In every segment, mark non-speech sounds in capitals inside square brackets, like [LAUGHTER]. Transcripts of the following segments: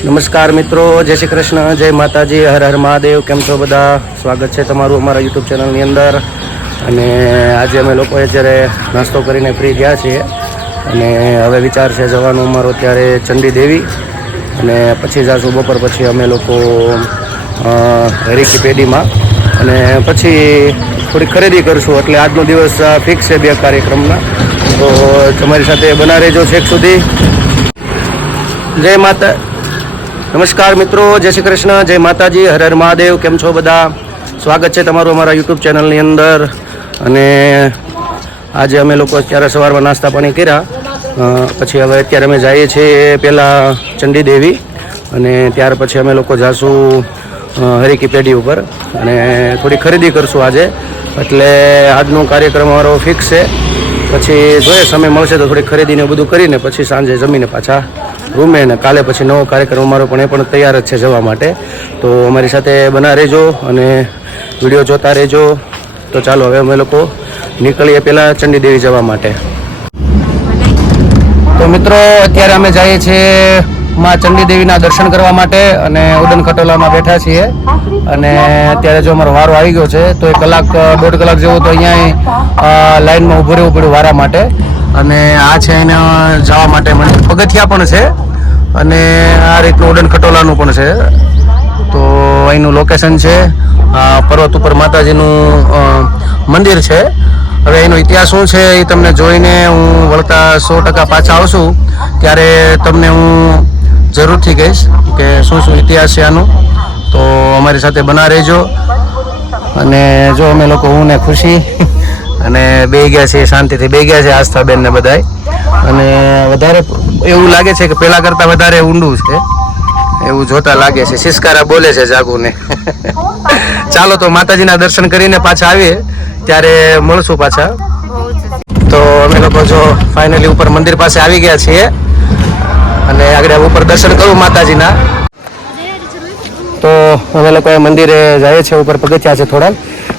નમસ્કાર મિત્રો, જય શ્રી કૃષ્ણ, જય માતાજી, હર હર મહાદેવ, કેમ છો બધા? સ્વાગત છે તમારું અમારા યુટ્યુબ ચેનલની અંદર. અને આજે અમે લોકોએ જ્યારે નાસ્તો કરીને ફ્રી ગયા છીએ, અને હવે વિચાર છે જવાનું અમારો ત્યારે ચંડી દેવી. અને પછી જાશું બપોર પછી અમે લોકો હરીકી પેઢીમાં. અને પછી થોડી ખરીદી કરશું, એટલે આજનો દિવસ ફિક્સ છે બે કાર્યક્રમના. તો તમારી સાથે બના રહેજો છેક સુધી. જય માતા નમસ્કાર મિત્રો, જય શ્રી કૃષ્ણ, જય માતાજી, હર હર મહાદેવ, કેમ છો બધા? સ્વાગત છે તમારું અમારા યુટ્યુબ ચેનલની અંદર. અને આજે અમે લોકો અત્યારે સવારમાં નાસ્તા પાણી કર્યા. પછી હવે અત્યારે અમે જઈએ છીએ પહેલાં ચંડી દેવી. અને ત્યાર પછી અમે લોકો જાશું હરીકી પેઢી ઉપર. અને થોડી ખરીદી કરશું આજે. એટલે આજનો કાર્યક્રમ અમારો ફિક્સ છે. પછી જોઈએ, સમય મળશે તો થોડી ખરીદીને બધું કરીને પછી સાંજે જમીને પાછા રૂમે અને કાલે પછી નવો કાર્યક્રમ અમારો પણ એ પણ તૈયાર જ છે જવા માટે. તો અમારી સાથે બના રહેજો અને વીડિયો જોતા રહેજો. તો ચાલો હવે અમે લોકો નીકળીએ પહેલાં ચંડીદેવી જવા માટે. તો મિત્રો, અત્યારે અમે જઈએ છીએ માં ચંડી દેવીના દર્શન કરવા માટે અને ઉડન ખટોલામાં બેઠા છીએ. અને અત્યારે જો અમારો વારો આવી ગયો છે, તો એક કલાક, દોઢ કલાક જેવું તો અહીંયા લાઈનમાં ઊભું રહેવું પડ્યું વારા માટે. અને આ છે એને જવા માટે મને પગથિયા પણ છે. અને આ રીતનું ઉડન ખટોલાનું પણ છે. તો અહીંનું લોકેશન છે. પર્વત ઉપર માતાજીનું મંદિર છે. હવે એનો ઇતિહાસ શું છે એ તમને જોઈને હું વળતા સો ટકા પાછા આવશું. ત્યારે તમને હું જરૂરથી કહીશ કે શું શું ઇતિહાસ છે આનું. તો અમારી સાથે બના રહેજો. અને જો અમે લોકો હું ને ખુશી અને બે ગયા છે, શાંતિથી બે ગયા છે આસ્થાબેન ને બધાય. અને વધારે એવું લાગે છે કે પહેલાં કરતાં વધારે ઊંડું છે. એવું જોતા લાગે છે. સિસ્કારા બોલે છે જાગુને. [LAUGHS] ચાલો તો માતાજીના દર્શન કરીને પાછા આવીએ. ત્યારે મળશું પાછા. તો અમે લોકો જો ફાઇનલી ઉપર મંદિર પાસે આવી ગયા છીએ. અને આગળ ઉપર દર્શન કરું માતાજીના. તો અમે લોકો મંદિરે જઈએ છીએ, ઉપર પગથિયા છે થોડાક.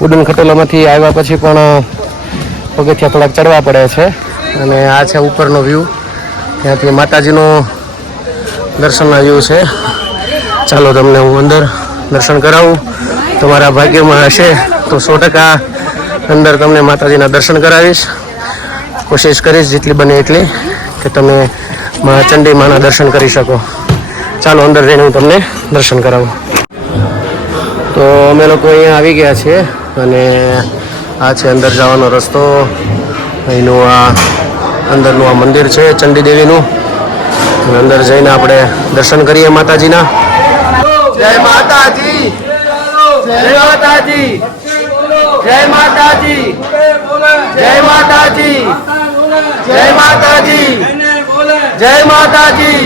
ઉડન ખટોલામાંથી આવ્યા પછી પણ પગથિયા થોડાક ચડવા પડે છે. અને આ છે ઉપરનો વ્યૂ ત્યાંથી માતાજીનો દર્શનના વ્યૂ છે. ચાલો તમને હું અંદર દર્શન કરાવું. તમારા ભાગ્યમાં હશે તો સો ટકા અંદર તમને માતાજીના દર્શન કરાવીશ. કોશિશ કરીશ જેટલી બને એટલી કે તમે મા ચંડી માના દર્શન કરી શકો. ચાલો અંદર જઈને હું તમને દર્શન કરાવું. તો અમે લોકો અહીંયા આવી ગયા છીએ અને આ છે અંદર જવાનો રસ્તો. અહીંનું આ અંદરનું આ મંદિર છે ચંડી દેવીનું. અંદર જઈને આપણે દર્શન કરીએ માતાજીના. જય માતાજી. જય માતાજી. જય માતાજી. જય માતાજી. જય માતાજી. જય માતાજી.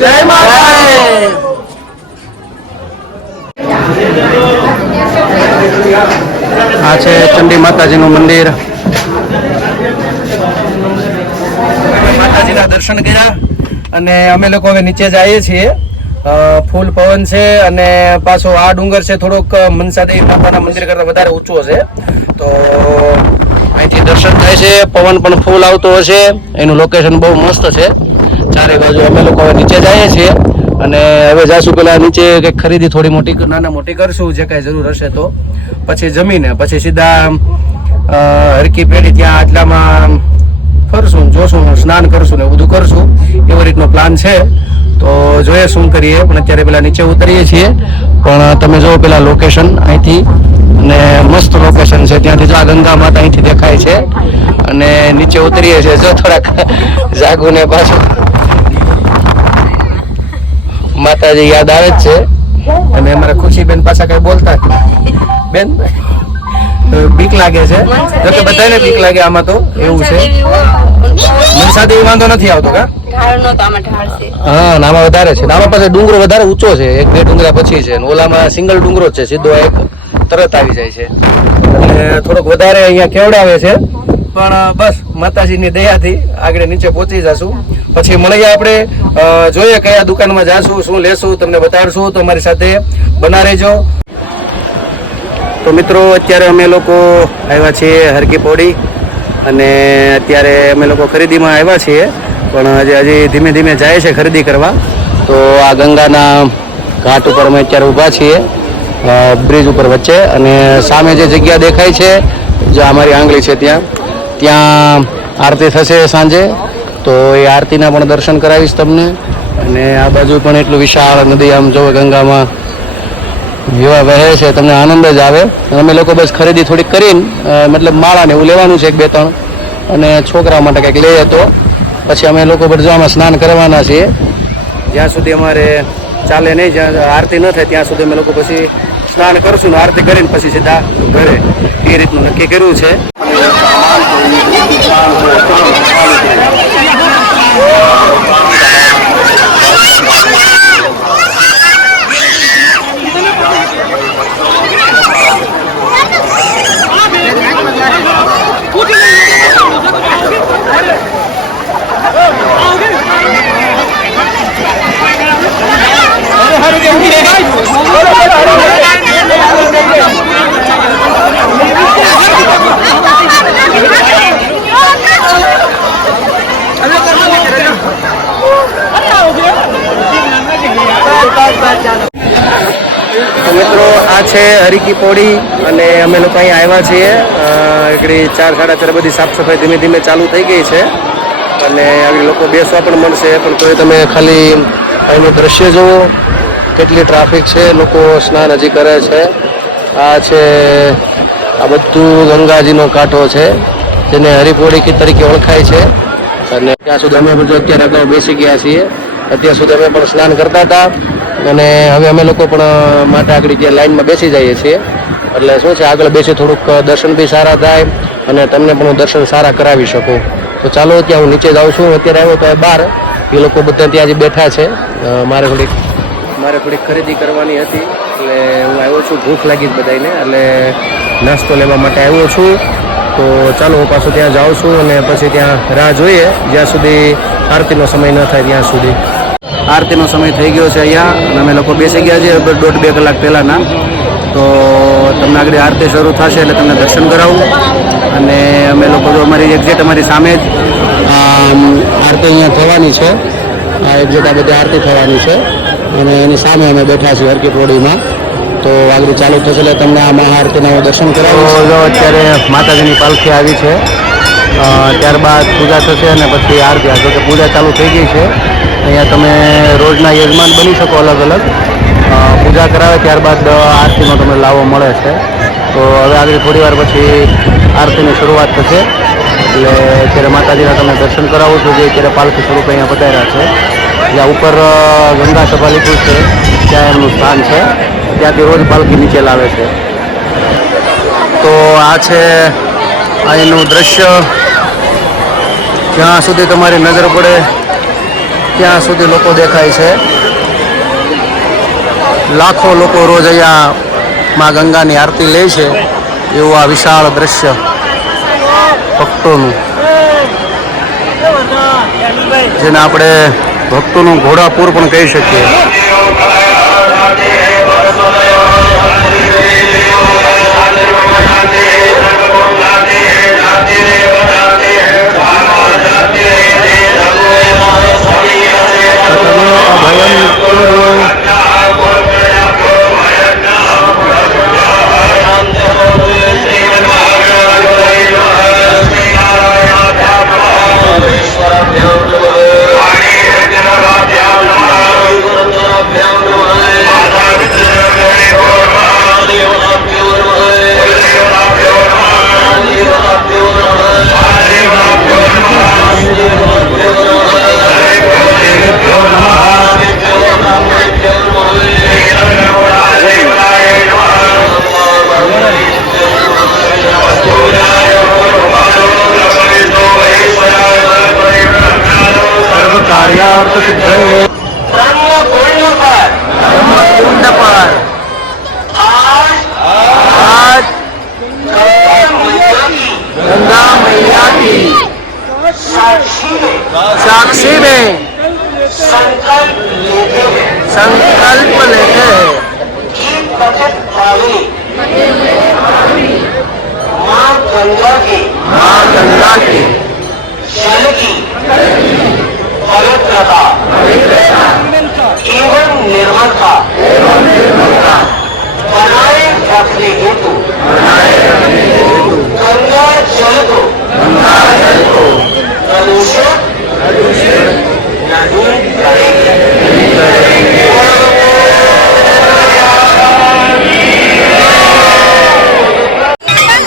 જય માતાજી. આ છે ચંડી માતાજીનું મંદિર. માતાજીના દર્શન કર્યા અને અમે લોકો હવે નીચે જઈએ છીએ. ફૂલ પવન છે અને પાછો આ ડુંગર છે થોડોક મનસાદેવી માતાના મંદિર કરતા વધારે ઊંચો છે તો અહીંથી દર્શન થાય છે, પવન પણ ફૂલ આવતો હશે. એનું લોકેશન બહુ મસ્ત છે. ચારે બાજુ અમે લોકો હવે નીચે જઈએ છીએ. અને હવે જાશું પેલા નીચે કંઈક ખરીદી થોડી મોટી નાના મોટી કરશું, જે કાંઈ જરૂર હશે તો. પછી જમીને, પછી સીધા હરકી પેઢી ત્યાં આટલામાં ફરશું, જોશું, સ્નાન કરશું ને બધું કરશું. એવો રીતનો પ્લાન છે. તો જોઈએ શું કરીએ, પણ અત્યારે પેલા નીચે ઉતરીએ છીએ. પણ તમે જો પેલા લોકેશન અહીંથી. અને મસ્ત લોકેશન છે. ત્યાંથી જો આ ગંગા માતા અહીંથી દેખાય છે. અને નીચે ઉતરીએ છીએ જો થોડાક જાગુને પાછું. માતાજી યાદ આવે જ છે. અને અમારા ખુશીબેન પાછા કઈ બોલતા બેન બીક લાગે છે? જોકે બધાને બીક લાગે આમાં તો એવું છે. મનસા દેવી વાંધો નથી આવતો કા? હા નામાં આમાં વધારે છે. નામાં પાસે ડુંગરો વધારે ઊંચો છે. એક બે ડુંગરા પછી છે. ઓલામાં સિંગલ ડુંગરો છે. સીધો એક તરત આવી જાય છે. એટલે થોડોક વધારે અહીંયા કેવડાવે છે. પણ બસ માતાજીની દયાથી આગળ નીચે પહોંચી જશું. પછી મળીએ આપણે જોઈએ કયા દુકાનમાં જાશું, શું લેશું, તમને બતાડશું, તો અમારી સાથે બના રહેજો. તો મિત્રો, અત્યારે અમે લોકો આવ્યા છીએ હરકી પોડી અને અત્યારે અમે લોકો ખરીદીમાં આવ્યા છીએ, પણ હજી હજી ધીમે ધીમે જાય છે ખરીદી કરવા. તો આ ગંગાના ઘાટ ઉપર અમે અત્યારે ઊભા છીએ બ્રિજ ઉપર વચ્ચે અને સામે જે જગ્યા દેખાય છે, જે અમારી આંગળી છે ત્યાં ત્યાં આરતી થશે સાંજે. તો એ આરતીના પણ દર્શન કરાવીશ તમને. અને આ બાજુ પણ એટલું વિશાળ નદી આમ જોવે ગંગામાં જેવા વહે છે, તમને આનંદ જ આવે. અમે લોકો બસ ખરીદી થોડીક કરીને મતલબ માળાને એવું લેવાનું છે એક, બે, ત્રણ. અને છોકરા માટે કંઈક લઈએ તો પછી અમે લોકો બધા સ્નાન કરવાના છીએ. જ્યાં સુધી અમારે ચાલે નહીં, જ્યાં આરતી ન થાય ત્યાં સુધી અમે લોકો પછી સ્નાન કરશું ને આરતી કરીને પછી સીધા ઘરે. એ રીતનું નક્કી કર્યું છે. ¡Vamos! છે, હરીકી પોડી અને અમે લોકો અહીં આવ્યા છીએ. એકડી ચાર સાડા ચાર બધી સાફ સફાઈ ધીમે ધીમે ચાલુ થઈ ગઈ છે. અને આવી લોકો બેસવા પણ મળશે, પણ તોય તમે ખાલી અહીંનું દ્રશ્ય જુઓ, કેટલી ટ્રાફિક છે, લોકો સ્નાન હજી કરે છે. આ છે, આ બધું ગંગાજીનો કાંઠો છે, જેને હરિપોળી તરીકે ઓળખાય છે. અને ત્યાં સુધી અમે બધું અત્યારે અગાઉ બેસી ગયા છીએ. અત્યાર સુધી અમે પણ સ્નાન કરતા હતા. અને હવે અમે લોકો પણ માટે આગળ ત્યાં લાઈનમાં બેસી જઈએ છીએ. એટલે શું છે, આગળ બેસી થોડુંક દર્શન બી સારા થાય અને તમને પણ હું દર્શન સારા કરાવી શકું. તો ચાલો ત્યાં હું નીચે જાઉં છું. અત્યારે આવ્યો તો બહાર એ લોકો બધા ત્યાં જે બેઠા છે. મારે થોડીક મારે થોડીક ખરીદી કરવાની હતી. એટલે હું આવ્યો છું. ભૂખ લાગી જ બધાને એટલે નાસ્તો લેવા માટે આવ્યો છું. તો ચાલો, હું પાછું ત્યાં જાઉં છું અને પછી ત્યાં રાહ જોઈએ. જ્યાં સુધી આરતીનો સમય ન થાય ત્યાં સુધી. આરતીનો સમય થઈ ગયો છે અહીંયા અમે લોકો બેસી ગયા છીએ દોઢ બે કલાક પહેલાંના. તો તમને આગળ આરતી શરૂ થશે એટલે તમને દર્શન કરાવું. અને અમે લોકો તો અમારી એક્ઝેક્ટ અમારી સામે જ આરતી અહીંયા થવાની છે. આ એક્ઝેક્ટ આ બધી આરતી થવાની છે. અને એની સામે અમે બેઠા છીએ હરકી પોડીમાં તો આગળ ચાલુ થશે એટલે તમને આ મહાઆરતીના દર્શન કરાવું અત્યારે માતાજીની પાલખી આવી છે. ત્યારબાદ પૂજા થશે અને પછી આરતી આ કે પૂજા ચાલુ થઈ ગઈ છે. અહીંયા તમે રોજના યજમાન બની શકો અલગ અલગ. પૂજા કરાવે ત્યારબાદ આરતીનો તમને લાવો મળે છે. તો હવે આગળ થોડી વાર પછી આરતીની શરૂઆત થશે. એટલે અત્યારે માતાજીના તમે દર્શન કરાવો છો. જે અત્યારે પાલખી સ્વરૂપે અહીંયા પધાર્યા છે. જ્યાં ઉપર ગંગા સભા લીધું છે. ત્યાં એમનું સ્થાન છે. ત્યાંથી રોજ પાલખી નીચે લાવે છે. તો આ છે એનું દ્રશ્ય જ્યાં સુધી તમારી નજર પડે, ત્યાં સુધી લોકો દેખાય છે. લાખો લોકો રોજ અહીંયા માં ગંગાની આરતી લે છે. એવું આ વિશાળ દ્રશ્ય ભક્તોનું. જેને આપણે ભક્તોનું ઘોડાપુર પણ કહી શકીએ. Amen. गंगा की माँ गंगा की जल की पवित्रता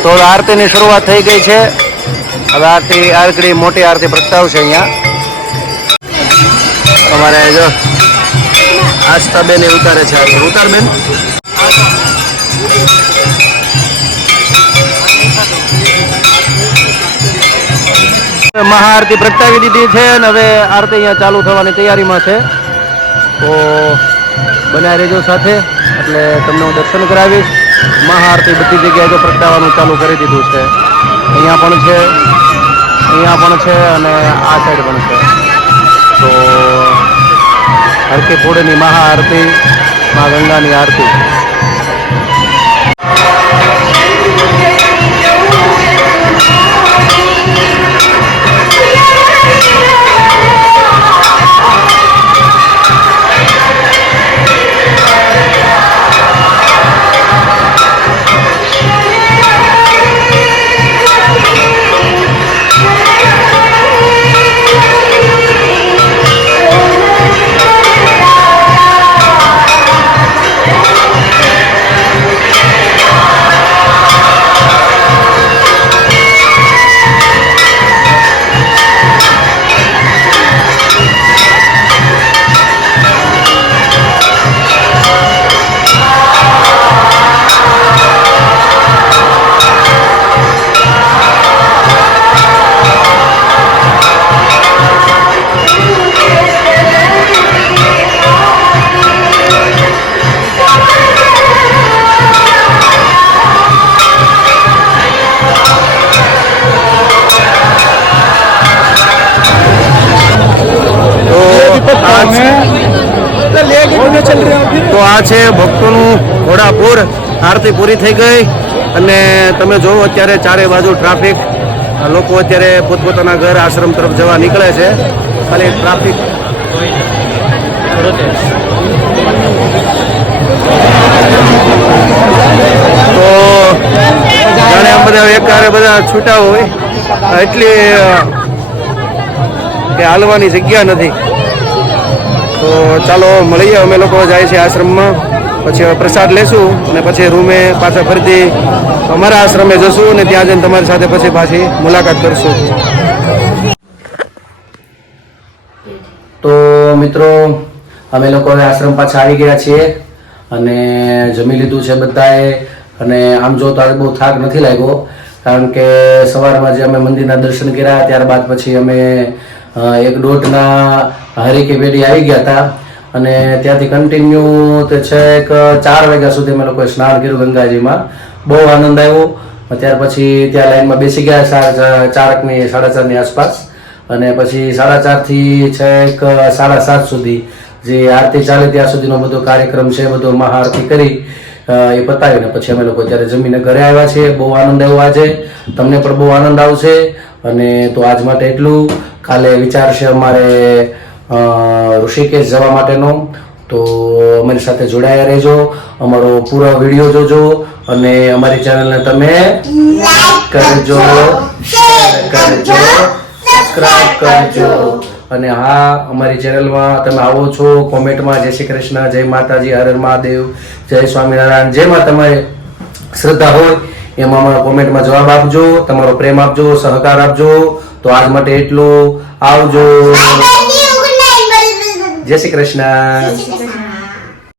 તો આરતીની શરૂઆત થઈ ગઈ છે. હવે આરતી આરકડી મોટી આરતી પ્રગટાવશે અહીંયા. અમારે જો આસ્થા બેન ઉતારે છે આરતી. ઉતાર બેન. મહાઆરતી પ્રગટાવી દીધી છે અને હવે આરતી અહીંયા ચાલુ થવાની તૈયારીમાં છે. તો બનાવી રહેજો સાથે. એટલે તમને હું દર્શન કરાવીશ. મહાઆરતી બધી જગ્યાએ જો પ્રગટાવવાનું ચાલુ કરી દીધું છે. અહીંયા પણ છે, અહીંયા પણ છે અને આ સાઈડ પણ છે. તો હરકી ફોડની મહાઆરતી, મા ગંગાની આરતી. આ છે ભક્તોનું ઘોડાપુર. આરતી પૂરી થઈ ગઈ અને તમે જોવો અત્યારે ચારે બાજુ ટ્રાફિક. લોકો અત્યારે પોતપોતાના ઘર આશ્રમ તરફ જવા નીકળે છે. ખાલી ટ્રાફિક. તો જાણે આમ બધા એકારે બધા છૂટા હોય. એટલી કે હાલવાની જગ્યા નથી. તો ચાલો મળીએ, અમે લોકો જાય છે આશ્રમમાં. પછી પ્રસાદ લેશું અને પછી રૂમે પાછા ફરીથી અમારા આશ્રમે જશું અને ત્યાં જઈને તમારી સાથે પછી પાછી મુલાકાત કરશું. તો મિત્રો, અમે લોકો આશ્રમ પાછા આવી ગયા છીએ અને જમી લીધું છે બધાએ. અને આમ જો તો બહુ થાક નથી લાગ્યો, કારણ કે સવારમાં જે અમે મંદિરના દર્શન કર્યા, ત્યારબાદ પછી અમે એક દોઢના હરિકે બેડી આવી ગયા હતા અને ત્યાંથી કન્ટિન્યુ તે છેક ચાર વાગ્યા સુધી અમે લોકોએ સ્નાન કર્યું ગંગાજીમાં. બહુ આનંદ આવ્યો. ત્યાર પછી ત્યાં લાઈનમાં બેસી ગયા ચારકની સાડા ચારની આસપાસ. અને પછી સાડા ચારથી છેક સાડા સાત સુધી જે આરતી ચાલે ત્યાં સુધીનો બધો કાર્યક્રમ છે, બધો મહાઆરતી કરી એ પતાવીને પછી અમે લોકો ત્યારે જમીને ઘરે આવ્યા છીએ. બહુ આનંદ આવ્યો આજે. તમને પણ બહુ આનંદ આવશે. અને તો આજ માટે એટલું. કાલે વિચાર છે અમારે ઋષિકેશ જવા માટેનો. તો અમારી સાથે જોડાયા રહેજો. અમારો પૂરો વીડિયો જોજો અને અમારી ચેનલને તમે કરજો. કરજો. સબસ્ક્રાઇબ કરજો. અને હા અમારી ચેનલમાં તમે આવો છો કોમેન્ટમાં. જય શ્રી કૃષ્ણ જય માતાજી હર હર મહાદેવ જય સ્વામિનારાયણ. જેમાં તમારે શ્રદ્ધા હોય એમાં અમારા કોમેન્ટમાં જવાબ આપજો તમારો પ્રેમ આપજો સહકાર આપજો. તો આજ માટે એટલું. આવજો. જય શ્રી કૃષ્ણ.